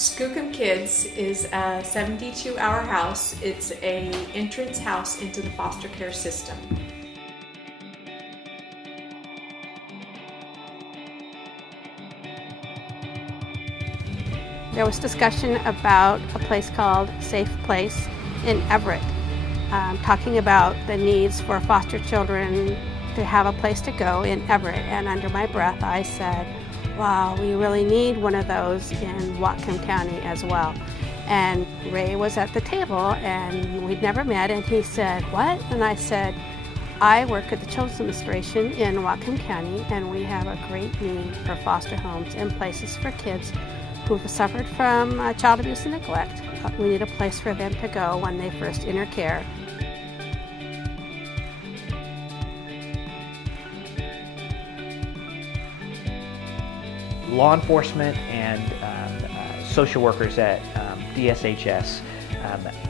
Skookum Kids is a 72-hour house. It's an entrance house into the foster care system. There was discussion about a place called Safe Place in Everett, talking about the needs for foster children to have a place to go in Everett. And under my breath, I said, wow, we really need one of those in Whatcom County as well. And Ray was at the table, and we'd never met, and he said, what? And I said, I work at the Children's Administration in Whatcom County, and we have a great need for foster homes and places for kids who've suffered from child abuse and neglect. We need a place for them to go when they first enter care. Law enforcement and social workers at DSHS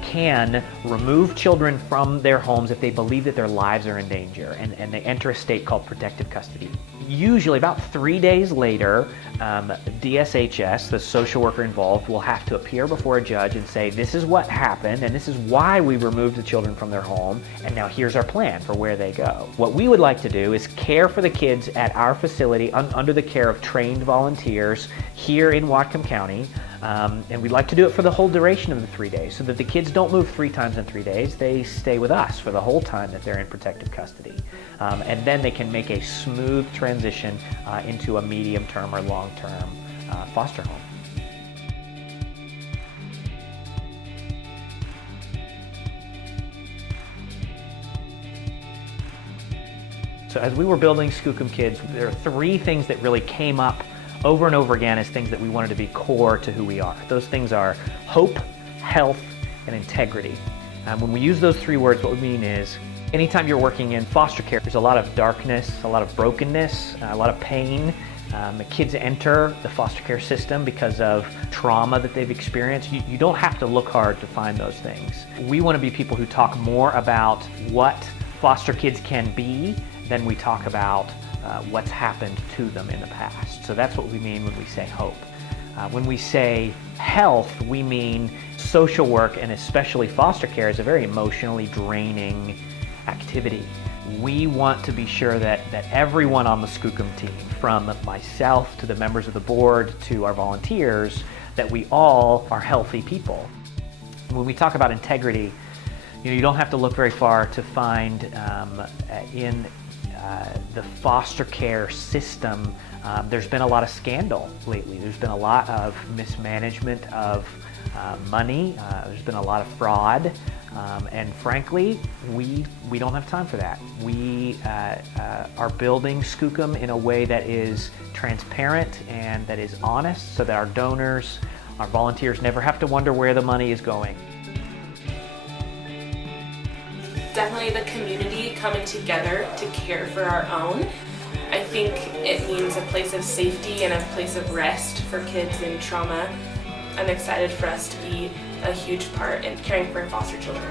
can remove children from their homes if they believe that their lives are in danger, and they enter a state called protective custody. Usually about 3 days later, DSHS, the social worker involved, will have to appear before a judge and say, this is what happened and this is why we removed the children from their home, and now here's our plan for where they go. What we would like to do is care for the kids at our facility under the care of trained volunteers here in Whatcom County. And we'd like to do it for the whole duration of the 3 days so that the kids don't move 3 times in 3 days. They stay with us for the whole time that they're in protective custody. And then they can make a smooth transition into a medium-term or long-term foster home. So as we were building Skookum Kids, there are 3 things that really came up over and over again as things that we wanted to be core to who we are. Those things are hope, health, and integrity. When we use those 3 words, what we mean is anytime you're working in foster care, there's a lot of darkness, a lot of brokenness, a lot of pain. The kids enter the foster care system because of trauma that they've experienced. You don't have to look hard to find those things. We want to be people who talk more about what foster kids can be than we talk about what's happened to them in the past. So that's what we mean when we say hope. When we say health, we mean social work, and especially foster care, is a very emotionally draining activity. We want to be sure that everyone on the Skookum team, from myself to the members of the board to our volunteers, that we all are healthy people. When we talk about integrity, you don't have to look very far to find in the foster care system, there's been a lot of scandal lately. There's been a lot of mismanagement of money. There's been a lot of fraud. And frankly, we don't have time for that. We are building Skookum in a way that is transparent and that is honest, so that our donors, our volunteers never have to wonder where the money is going. Definitely the community coming together to care for our own. I think it means a place of safety and a place of rest for kids in trauma. I'm excited for us to be a huge part in caring for foster children.